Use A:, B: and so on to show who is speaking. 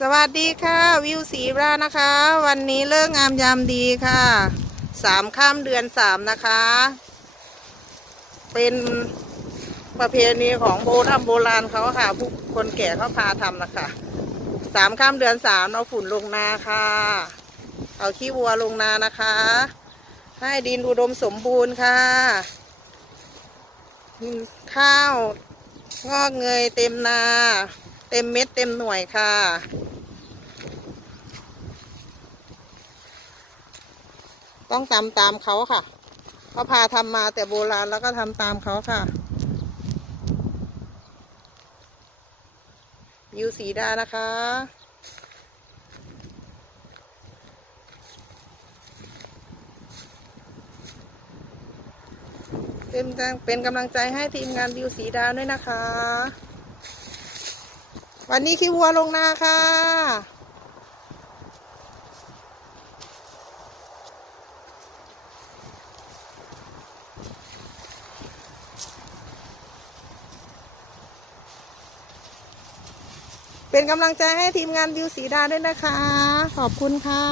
A: สวัสดีค่ะ วิวสีรานะคะ วันนี้เลิกงามยามดีค่ะสามข้ามเดือนสามนะคะ เป็นประเพณีของโบราณโบราณเขาค่ะผู้คนแก่เขาพาทำนะคะสามข้ามเดือนสามเอาฝุ่นลงนาค่ะ เอาขี้วัวลงนานะคะ ให้ดินอุดมสมบูรณ์ค่ะ ข้าวงอกเงยเต็มนา เต็มเม็ดเต็มหน่วยค่ะ ต้องตามตามเขาค่ะเขาพาทำมาแต่โบราณแล้วก็ทำตามเขาค่ะยูสีดานะคะ เป็นจังเป็นกำลังใจให้ทีมงานวิวสีดาวด้วยนะคะ วันนี้ขี้วัวลงนาค่ะ เป็นกำลังใจให้ทีมงานวิวสีดาด้วยนะคะ ขอบคุณค่ะ